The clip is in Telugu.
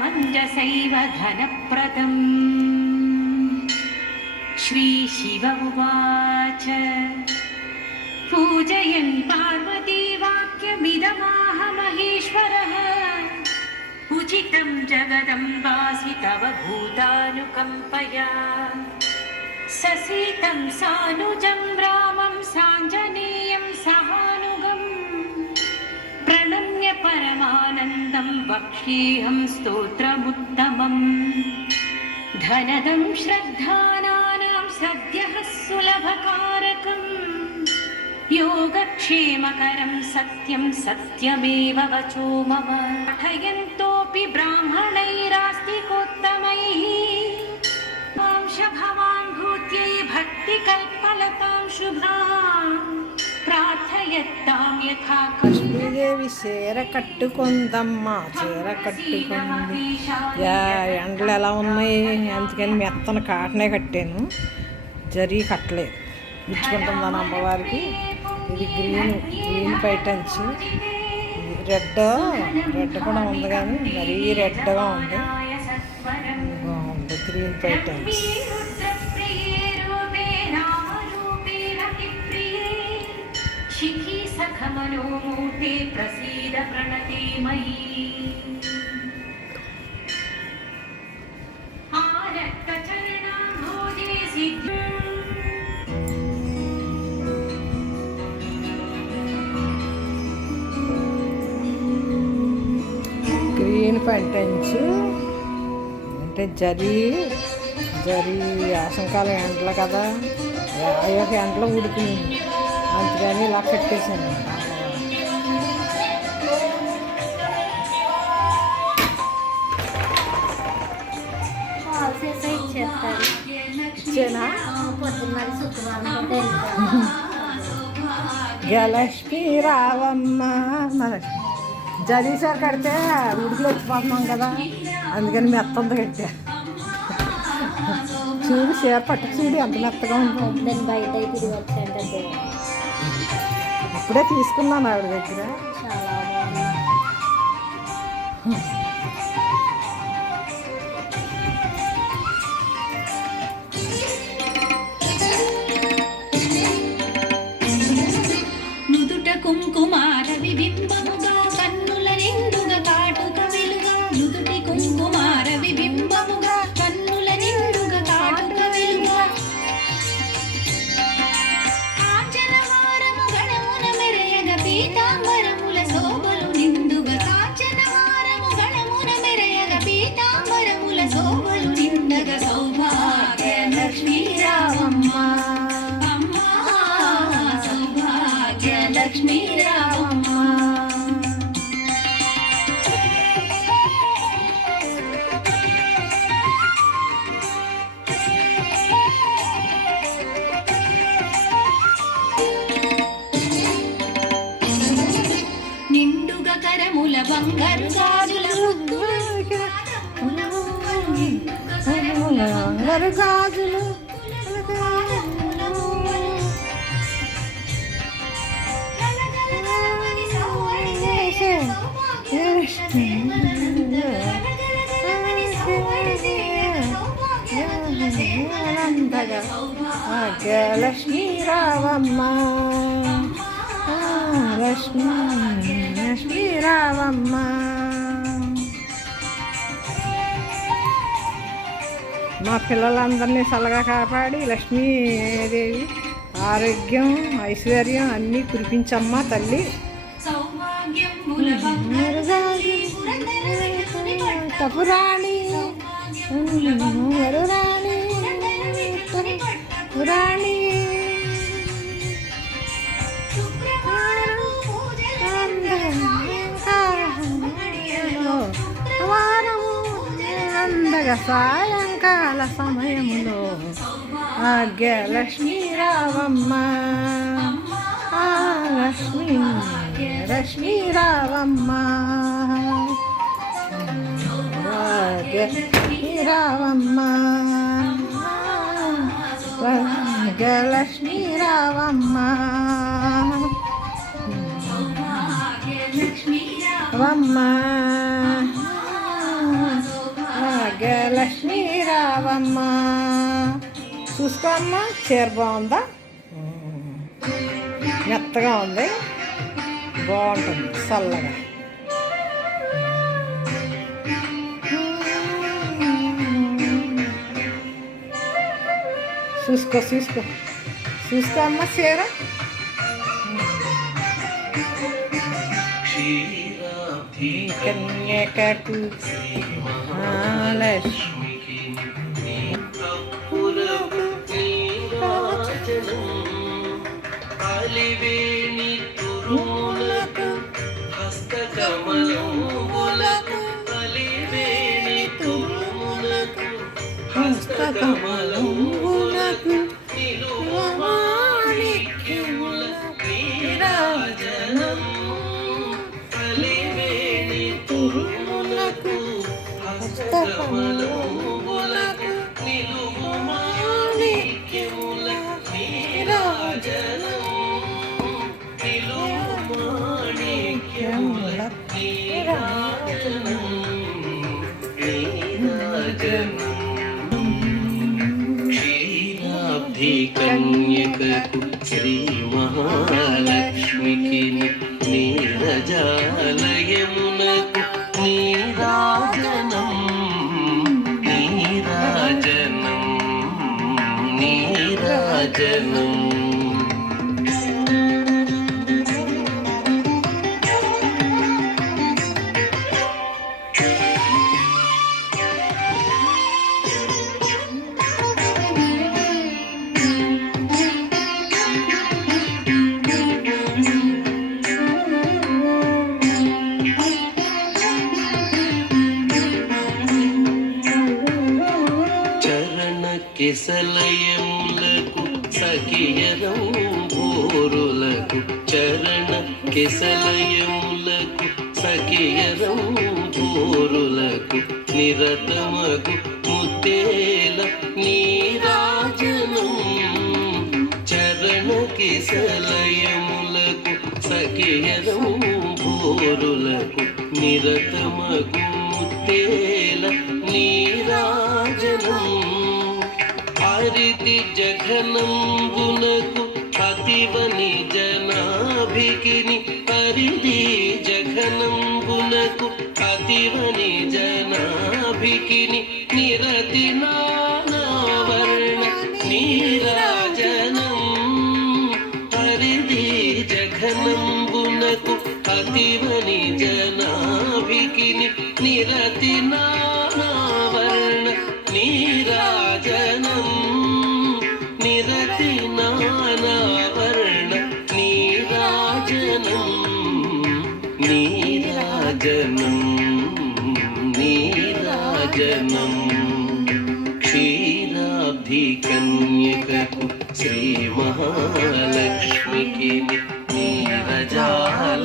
మంజసైవ ధనప్రదం శ్రీశివ ఉవాచ పూజయన్ పార్వతీ వాక్యమిదమాహ మహేశ్వరః ఉచితం జగదంబాసి తవ భూతానుకంపయా ససీతం సానుజం రామం సాంజనేయం సహానుగం ప్రణమ్య పరమానందం వక్ష్యేహం స్తోత్రముత్తమం ధనదం శ్రద్ధానానాం సద్యః సులభకారకం యోగక్షేమకరం సత్యం సత్యమేవ వచో మమ పఠయంతోపి బ్రాహ్మణైరాస్తికోత్తమైః భవాన్ భూత్యై భక్తి కల్పలతాం శుభాం ప్రార్థయత్తాం యథా లక్ష్మీదేవి చీర కట్టుకుందమ్మా, చీర కట్టుకుంది. ఎండలు ఎలా ఉన్నాయి, అందుకని మెత్తన కాటనే కట్టాను, జరీ కట్టలేదు. ఇచ్చుకుంటుందని అమ్మవారికి. ఇది గ్రీన్ పైటంచు, రెడ్ కూడా ఉంది కానీ మరీ రెడ్గా ఉంది, బాగుంది. గ్రీన్ పైటంచు సఖమనోమూర్తే ప్రసీద ప్రణతే మయీ ఆరక్త చరణాంభోజే సిద్ధి గ్రీన్ పంటంచు అంటే జరీ వేసంకాలం ఎండలు కదా, అయ్యాక ఎండలో ఉడికింది, అందుకని ఇలా కట్టేసాను. ఇచ్చేనా గలక్ష్మీ రావమ్మ. మరి జరీసారి కడితే ఉడుకులు వచ్చిపోతున్నాం కదా, అందుకని మెత్తంత కట్టా. చూడు చీర పట్టు, చూడు ఎంత మెత్తగా ఉంటుంది. బయట తిరిగి వచ్చాయంటే ఇప్పుడే తీసుకున్నాను ఆవిడ దగ్గర. నుదుట కుంకుమార విబింబముగా కన్నుల నిండుగా కాటుక వెలుగా, నుదుటి కుంకుమార విబింబముగా కన్నుల నిండుగా కాటుక వెలుగా, కాంచనహారము గణమున మెరయగ పీతాంబరముల శోభలు నిండుగా, కాంచనహారము గణమున మెరయగ పీతాంబరముల శోభలు నిండగా, సౌభాగ్య లక్ష్మీ రావమ్మ లక్ష్మీ రావమ్మ. నిండుగా కరముల బంగారు గాజుల బంగారు గాజులు లక్ష్మీ రావమ్మ, లక్ష్మీ రావమ్మ. మా పిల్లలందరినీ చల్లగా కాపాడి లక్ష్మీదేవి ఆరోగ్యం ఐశ్వర్యం అన్నీ కురిపించమ్మా తల్లి. పురాణి పురాణి అందగా సాయంకాల సమయములో భాగ్యలక్ష్మీ రావమ్మ, లక్ష్మీ రావమ్మ, భాగ్యలక్ష్మీ రావమ్మ, భాగ్యలక్ష్మీ రావమ్మ. వమ్మ లక్ష్మీ రావమ్మ. చూసుకో అమ్మ, చీర బాగుందా? మెత్తగా ఉంది, బాగుంటుంది చల్లగా. చూసుకో చూసుకో చూసుకో అమ్మ చీర. కన్యకకు మహాలక్ష్మికి అలివేణి తురుములకు హస్తకమలములకు అలివేణి తురుములకు హస్తకమలములకు నిలువమాణిక్యముల నీరాజనం అలివేణి తురుములకు హస్తకమలములకు నిలువమాణిక్యముల నీరాజనం క్షీరాబ్ధి కన్యకకు శ్రీ మహాలక్ష్మికి నీరజాలయమునకు నీరాజనం నీరాజనం నీరాజనం. కిసలయములకు సఖియరం భోరులకు చరణ కిసలయములకు సఖియరం భోరులకు నిరతమగు ముత్తేల నీరాజనం చరణ కిసలయములకు సఖియరం భోరులకు నిరతమగు ముత్తేల నీరాజనం హరితి జఘనంబునకు అతివని జనాభికిని హరిది జఘనంబునకు అతివని జనాభికిని నిరతి నానావర్ణ నీరాజనం హరిది జఘనంబునకు అతివని జనాభికిని నిరతి నానావర్ణ నీరాజనం నిరతి నానావర్ణ నీరాజనం నీరాజనం నీరాజనం. క్షీరాబ్ధి కన్యకకు శ్రీ మహాలక్ష్మికి నీరజాలయం